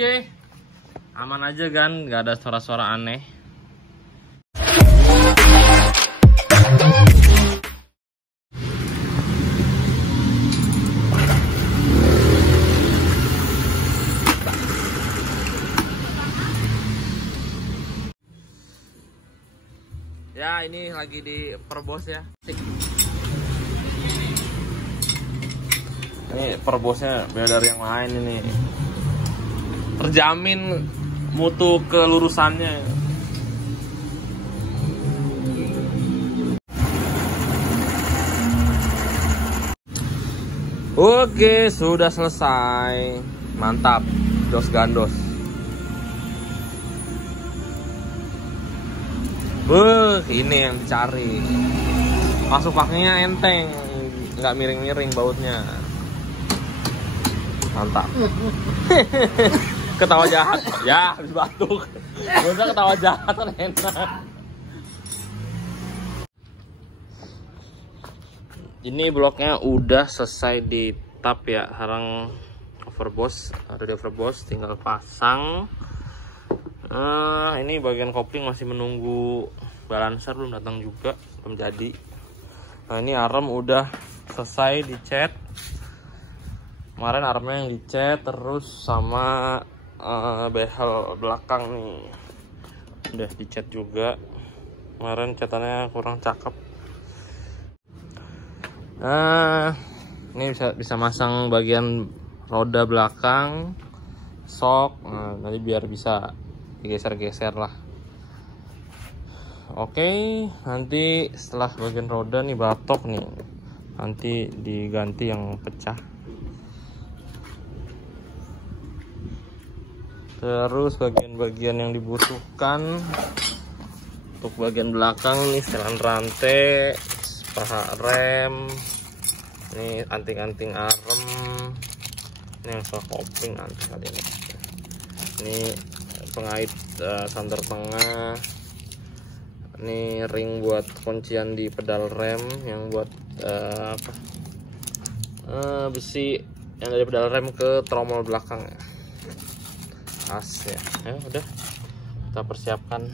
Oke, aman aja kan, nggak ada suara-suara aneh. Ya, ini lagi di perbos ya. Ini perbosnya beda dari yang lain ini. Terjamin mutu kelurusannya. Oke, sudah selesai. Mantap, dos gandos. Ini yang dicari. Masuk pakainya enteng, nggak miring-miring bautnya. Mantap. Ketawa jahat. Ya, habis batuk. Masa ketawa jahat kan enak. Ini bloknya udah selesai di tap ya. Sekarang overboss, ada di overboss, tinggal pasang. Ini bagian kopling masih menunggu balancer, belum datang juga, belum jadi. Nah, ini arm udah selesai dicat. Kemarin armnya yang dicat, terus sama behel belakang nih udah dicat juga. Kemarin catannya kurang cakep. Ini bisa masang bagian roda belakang, sok. Nanti biar bisa digeser-geser lah. Oke, nanti setelah bagian roda nih batok nih, nanti diganti yang pecah. Terus bagian-bagian yang dibutuhkan untuk bagian belakang nih, setelan rantai, paha rem, ini anting-anting arm, ini yang soal kopling nanti kali ini. Ini pengait santer tengah, ini ring buat kuncian di pedal rem, yang buat besi yang dari pedal rem ke tromol belakang ya. As ya, udah kita persiapkan.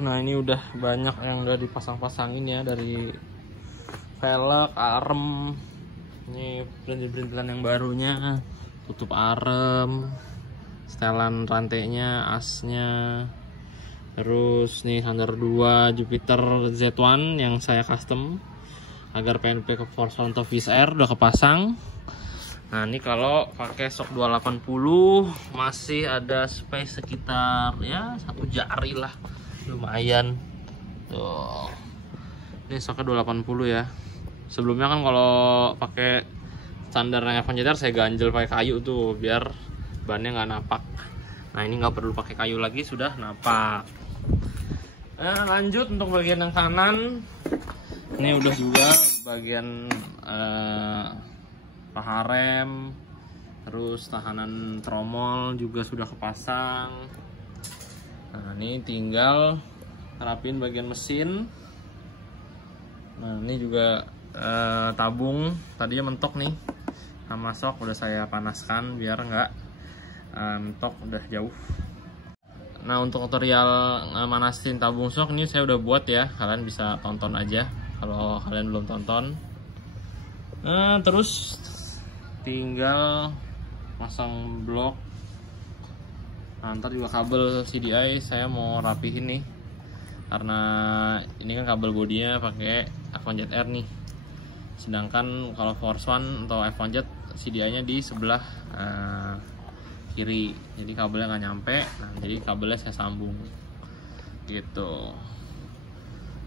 Nah, ini udah banyak yang udah dipasang-pasangin ya, dari velg, arm, ini perintilan yang barunya, tutup arm, setelan rantainya, asnya, terus nih Thunder 2 Jupiter Z1 yang saya custom agar PNP ke Force atau Wizz Air udah kepasang. Nah, ini kalau pakai sok 280 masih ada space sekitar ya 1 jari lah, lumayan tuh. Ini soknya 280 ya. Sebelumnya kan kalau pakai standarnya F1 saya ganjel pakai kayu tuh biar bannya nggak napak. Nah, ini nggak perlu pakai kayu lagi, sudah napak. Lanjut untuk bagian yang kanan, ini udah juga bagian paha rem, terus tahanan tromol juga sudah kepasang. Nah, ini tinggal terapin bagian mesin. Nah, ini juga tabung tadinya mentok nih, sama sok udah saya panaskan biar nggak mentok, udah jauh. Nah, untuk tutorial manasin tabung sok ini saya udah buat ya, kalian bisa tonton aja kalau kalian belum tonton. Terus tinggal pasang blok. Nah, ntar juga kabel CDI saya mau rapihin nih, karena ini kan kabel bodinya pakai F1ZR nih, sedangkan kalau Force One atau F1Z CDI nya di sebelah kiri, jadi kabelnya nggak nyampe. Nah, jadi kabelnya saya sambung gitu.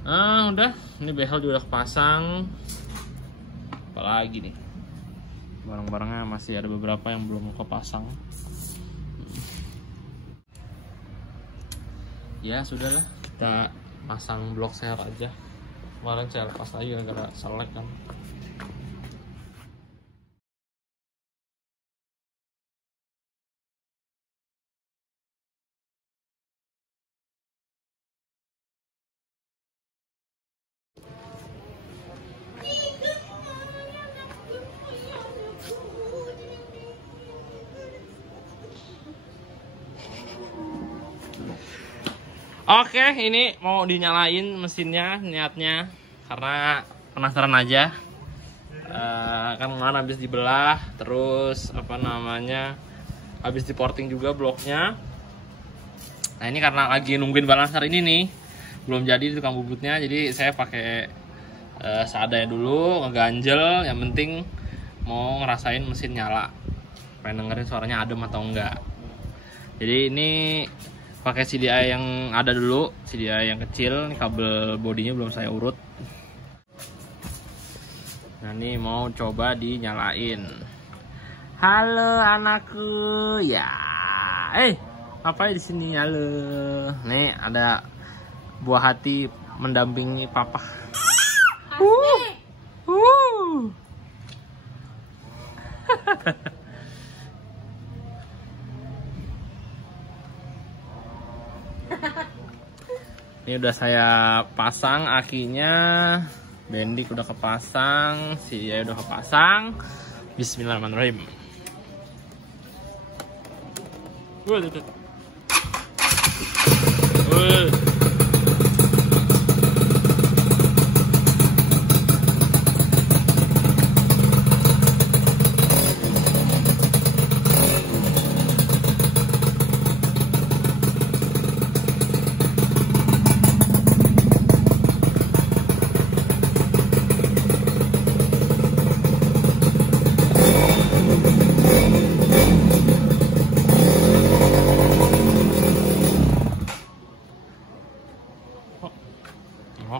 Udah, ini behel juga udah kepasang. Apalagi nih, barang-barangnya masih ada beberapa yang belum kepasang. ya sudahlah, kita pasang blok share aja. Kemarin saya lepas lagi gara-gara selek kan. Oke, ini mau dinyalain mesinnya niatnya karena penasaran aja. Kan kemarin habis dibelah, terus apa namanya, habis diporting juga bloknya. Nah ini karena lagi nungguin balancer ini nih, belum jadi tukang bubutnya, jadi saya pakai seadanya dulu, ngeganjel. Yang penting mau ngerasain mesin nyala, pengen dengerin suaranya adem atau enggak. Jadi ini pakai CDI yang ada dulu, CDI yang kecil. Ini kabel bodinya belum saya urut. Nah ini mau coba dinyalain. Halo anakku, ya. Apa di sini? Halo. Nih ada buah hati mendampingi papa. Ini udah saya pasang akinya, bendik udah kepasang, CDI udah kepasang. Bismillahirrahmanirrahim. Oh,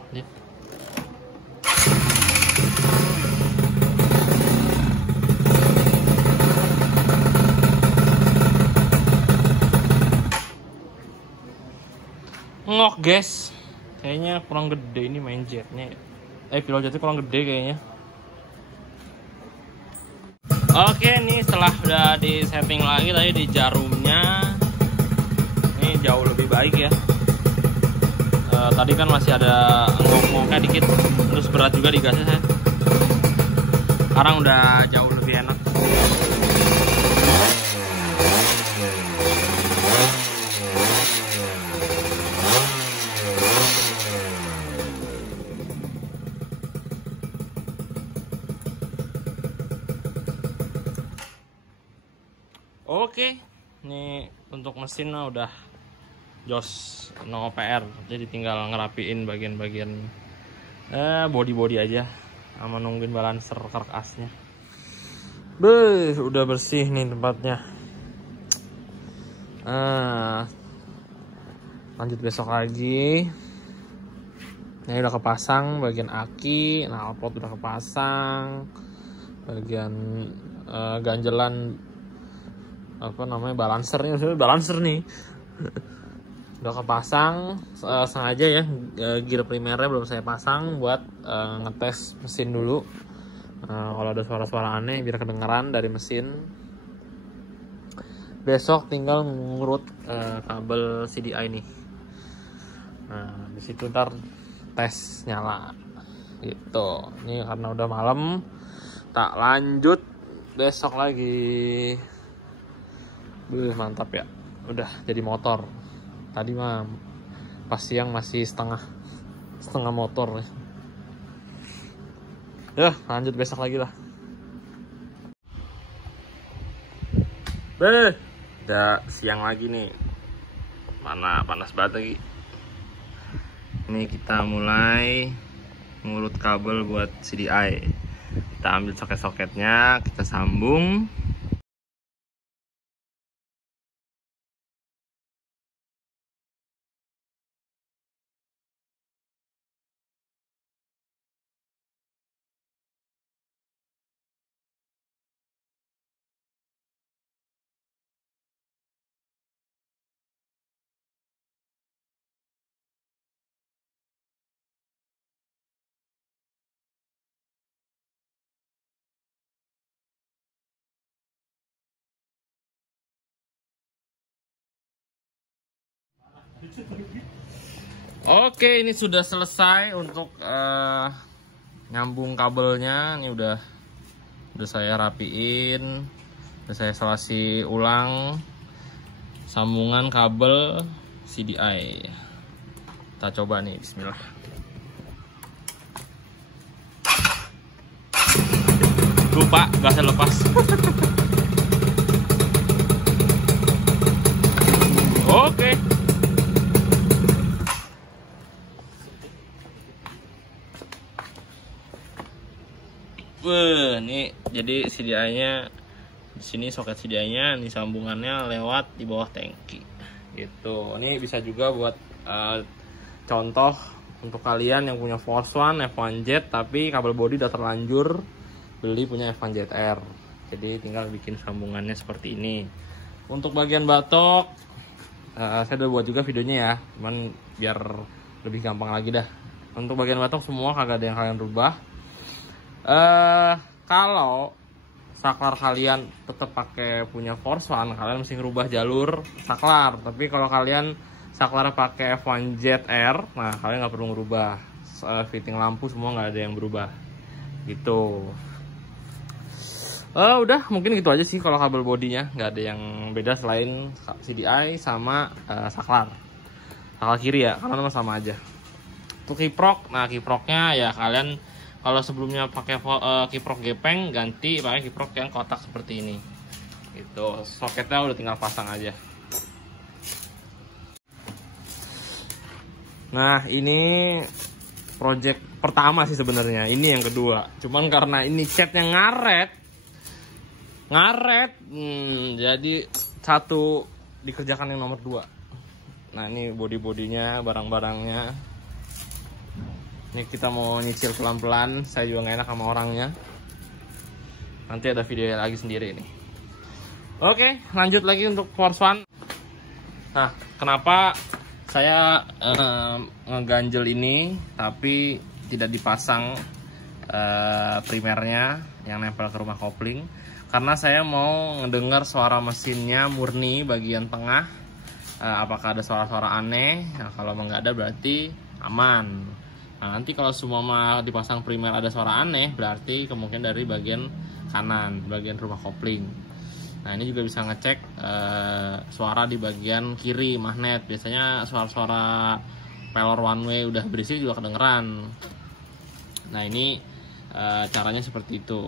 dia. Ngok guys, kayaknya kurang gede ini main jetnya. Pilot jetnya kurang gede kayaknya. Oke, nih setelah udah di setting lagi tadi di jarumnya, ini jauh lebih baik ya. Tadi kan masih ada ngok-ngoknya dikit, terus berat juga di gasnya saya. Sekarang udah jauh lebih enak. Oke, ini untuk mesinnya udah jos, no PR, jadi tinggal ngerapiin bagian-bagian body aja sama nungguin balancer karkasnya. Udah bersih nih tempatnya. Lanjut besok lagi. Ini udah kepasang bagian aki, knalpot udah kepasang, bagian ganjelan apa namanya, balancernya, balancer nih udah kepasang. Sengaja ya gear primernya belum saya pasang buat ngetes mesin dulu. Kalau ada suara-suara aneh biar kedengeran dari mesin. Besok tinggal ngurut kabel CDI nih. Nah di situ ntar tes nyala gitu. Ini karena udah malam, tak lanjut besok lagi. Mantap ya, udah jadi motor. Tadi mah pas siang masih setengah motor ya. Lanjut besok lagi lah. Udah siang lagi nih, mana panas banget lagi. Ini kita mulai ngurut kabel buat CDI. Kita ambil soket-soketnya, kita sambung. Oke, ini sudah selesai untuk nyambung kabelnya. Ini udah saya rapiin, udah saya selasi ulang sambungan kabel CDI. Kita coba nih, bismillah. Lupa, gak saya lepas. Oke. Ini jadi CDI-nya di sini, soket CDI-nya, ini sambungannya lewat di bawah tangki. Gitu. Ini bisa juga buat contoh untuk kalian yang punya Force One, F1Jet, tapi kabel bodi udah terlanjur beli punya F1ZR. Jadi tinggal bikin sambungannya seperti ini. Untuk bagian batok, saya udah buat juga videonya ya, cuman biar lebih gampang lagi dah. Untuk bagian batok semua kagak ada yang kalian rubah. Kalau saklar kalian tetap pakai punya Force One, kalian mesti ngerubah jalur saklar. Tapi kalau kalian saklar pakai F1ZR, nah kalian nggak perlu ngerubah. Fitting lampu semua nggak ada yang berubah. Gitu. Udah mungkin gitu aja sih kalau kabel bodinya, nggak ada yang beda selain CDI sama saklar kiri ya, karena sama aja. Untuk kiprok, nah kiproknya ya kalian kalau sebelumnya pakai kiprok gepeng, ganti pakai kiprok yang kotak seperti ini. Gitu, soketnya udah tinggal pasang aja. Nah ini project pertama sih sebenarnya, ini yang kedua. Cuman karena ini catnya ngaret, jadi satu dikerjakan yang nomor 2. Nah ini body-bodinya, barang-barangnya. Ini kita mau nyicil pelan-pelan, saya juga nggak enak sama orangnya. Nanti ada video lagi sendiri ini. Oke, lanjut lagi untuk Force One. Nah, kenapa saya ngeganjel ini tapi tidak dipasang primernya yang nempel ke rumah kopling? Karena saya mau ngedengar suara mesinnya murni bagian tengah. Apakah ada suara-suara aneh? Nah, kalau nggak ada berarti aman. Nah, nanti kalau semua dipasang primer ada suara aneh, berarti kemungkinan dari bagian kanan, bagian rumah kopling. Nah ini juga bisa ngecek suara di bagian kiri magnet. Biasanya suara-suara pelor one way udah berisik juga kedengeran. Nah ini caranya seperti itu.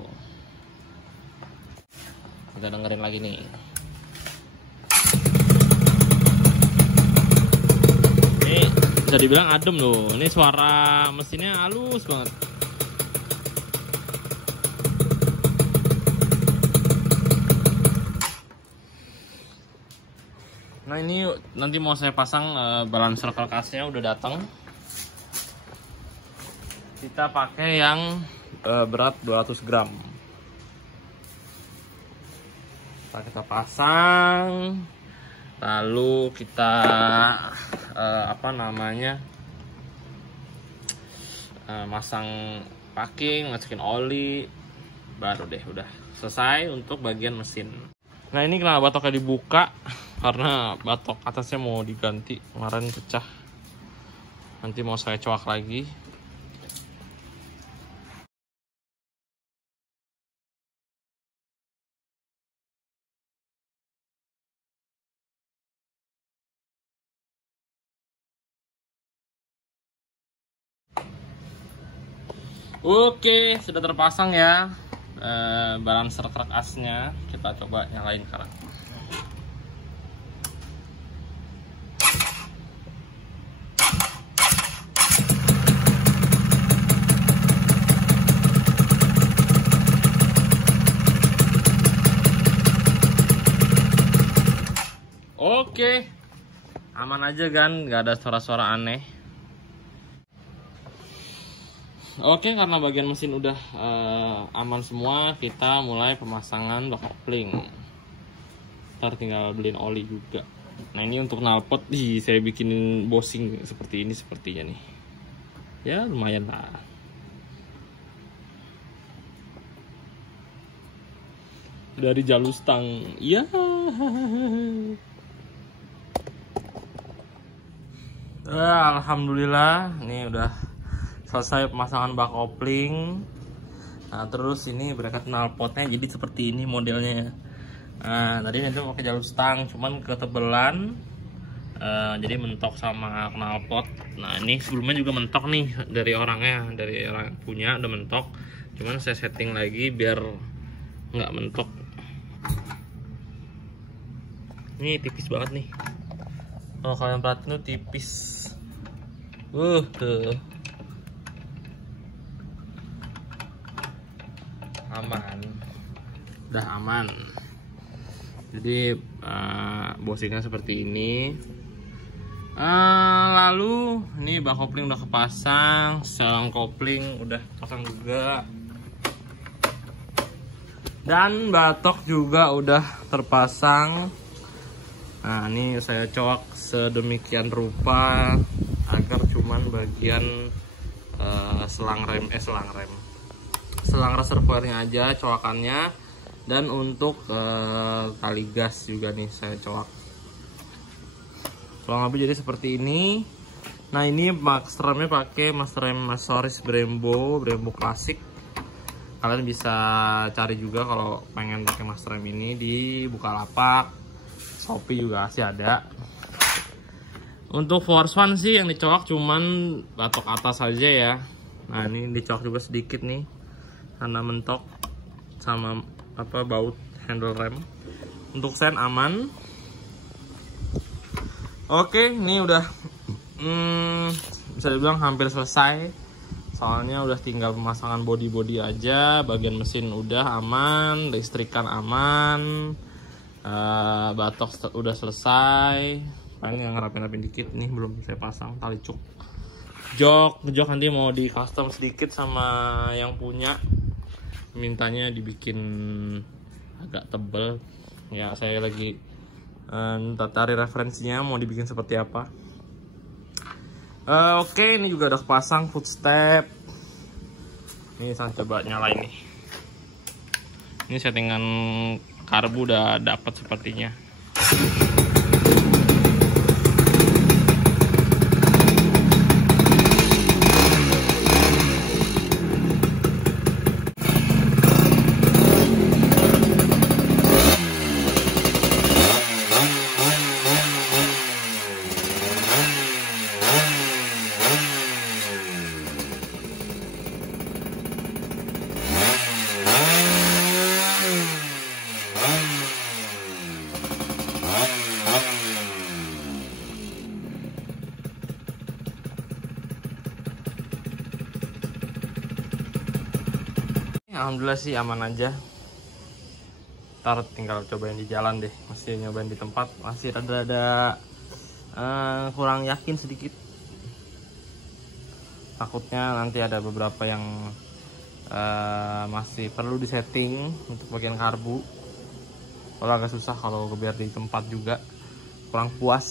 Kita dengerin lagi nih. Ini bisa dibilang adem loh. Ini suara mesinnya halus banget. Nah ini nanti mau saya pasang balancer karkasnya udah datang. Kita pakai yang berat 200 gram. Kita pasang, lalu kita masang packing, masukin oli, baru deh udah selesai untuk bagian mesin. Nah ini kenapa batoknya dibuka, karena batok atasnya mau diganti, kemarin pecah, nanti mau saya coak lagi. Oke, sudah terpasang ya balancer truk asnya. Kita coba nyalain sekarang. Oke, aman aja kan, nggak ada suara-suara aneh. Oke, karena bagian mesin udah aman semua, kita mulai pemasangan blok kopling. Ntar tinggal beliin oli juga. Nah ini untuk knalpot, saya bikinin bossing seperti ini sepertinya nih. Ya lumayan lah. Dari Jalustang, iya. Alhamdulillah, ini udah selesai pemasangan bak kopling. Nah, terus ini bracket knalpotnya jadi seperti ini modelnya. Nah, tadi nanti pakai jalur stang, cuman ketebelan, jadi mentok sama knalpot. Nah, ini sebelumnya juga mentok nih dari orangnya, dari orang punya udah mentok. Cuman saya setting lagi biar nggak mentok. Ini tipis banget nih. Kalau kalian perhatiin tuh tipis. Tuh. Aman. Udah aman. Jadi bosingnya seperti ini. Lalu ini bak kopling udah kepasang, selang kopling udah pasang juga. Dan batok juga udah terpasang. Nah, ini saya coak sedemikian rupa agar cuman bagian selang reservoirnya aja coakannya, dan untuk tali gas juga nih saya coak. Kurang lebih jadi seperti ini. Nah, ini max remnya pakai rem Mastoris Brembo klasik. Kalian bisa cari juga kalau pengen pakai master rem ini di Bukalapak, Shopee juga masih ada. Untuk force one sih yang dicoak cuman batok atas aja ya. Nah, ini dicoak juga sedikit nih karena mentok sama baut handle rem. Untuk sen aman. Oke, ini udah bisa dibilang hampir selesai. Soalnya udah tinggal pemasangan body aja, bagian mesin udah aman, listrikan aman, batok udah selesai. Paling yang ngerapin dikit nih belum saya pasang tali cuk. Jok nanti mau di custom sedikit sama yang punya, mintanya dibikin agak tebel. Ya, saya lagi cari referensinya mau dibikin seperti apa. Oke, ini juga udah kepasang footstep. Ini saya coba nyalain nih. Ini settingan karbu udah dapat sepertinya. Alhamdulillah sih aman aja. Ntar tinggal cobain di jalan deh. Masih nyobain di tempat masih ada kurang yakin sedikit. Takutnya nanti ada beberapa yang masih perlu disetting untuk bagian karbu. Kalau agak susah kalau biar di tempat juga kurang puas.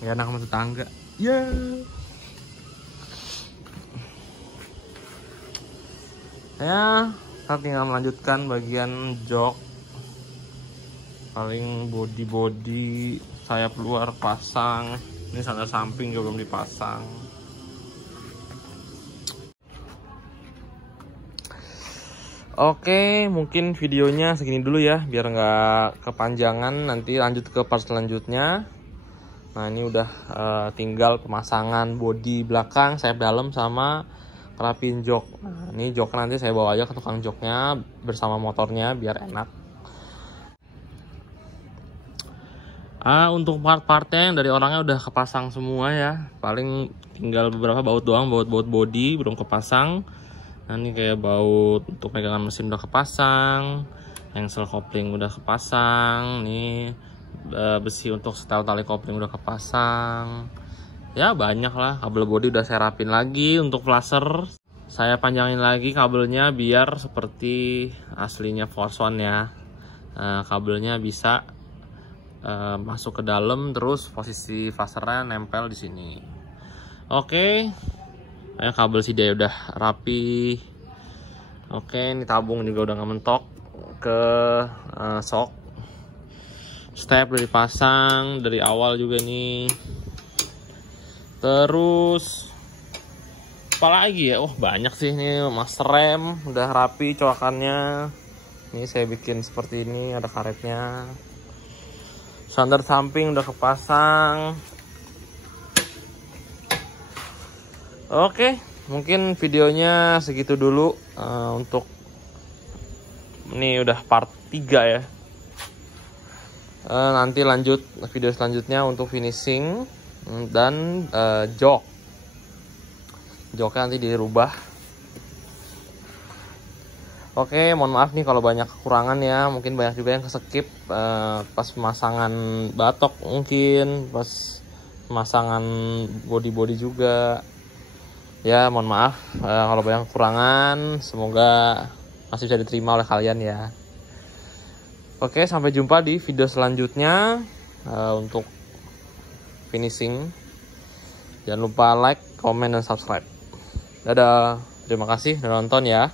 Gak enak sama tetangga. Ya. Ya, kita tinggal melanjutkan bagian jok. Paling body sayap luar pasang. Ini sandal samping juga belum dipasang. Oke, mungkin videonya segini dulu ya, biar nggak kepanjangan. Nanti lanjut ke part selanjutnya. Nah, ini udah tinggal pemasangan bodi belakang, sayap dalam, sama rapin jok. Nah, ini jok nanti saya bawa aja ke tukang joknya bersama motornya biar enak. Untuk part-partnya yang dari orangnya udah kepasang semua ya. Paling tinggal beberapa baut doang, baut bodi belum kepasang. Nah, ini kayak baut untuk pegangan mesin udah kepasang, engsel kopling udah kepasang, nih besi untuk setel tali kopling udah kepasang. Ya banyak lah, kabel bodi udah saya rapin lagi. Untuk flasher saya panjangin lagi kabelnya biar seperti aslinya Force One ya. Kabelnya bisa masuk ke dalam, terus posisi flashernya nempel di sini. Oke, kabel CD udah rapi. Oke, ini tabung juga udah nggak mentok ke sok. Step udah dipasang dari awal juga nih. Terus apa lagi ya? Oh banyak sih ini. Master rem udah rapi coakannya. Ini saya bikin seperti ini, ada karetnya. Sonder samping udah kepasang. Oke, mungkin videonya segitu dulu untuk ini udah part 3 ya. Nanti lanjut video selanjutnya untuk finishing dan joknya nanti dirubah. Oke, mohon maaf nih kalau banyak kekurangan ya. Mungkin banyak juga yang keskip pas pemasangan batok, mungkin pas pemasangan body juga. Ya mohon maaf kalau banyak kekurangan. Semoga masih bisa diterima oleh kalian ya. Oke, sampai jumpa di video selanjutnya untuk finishing. Jangan lupa like, comment, dan subscribe. Dadah, terima kasih udah nonton ya.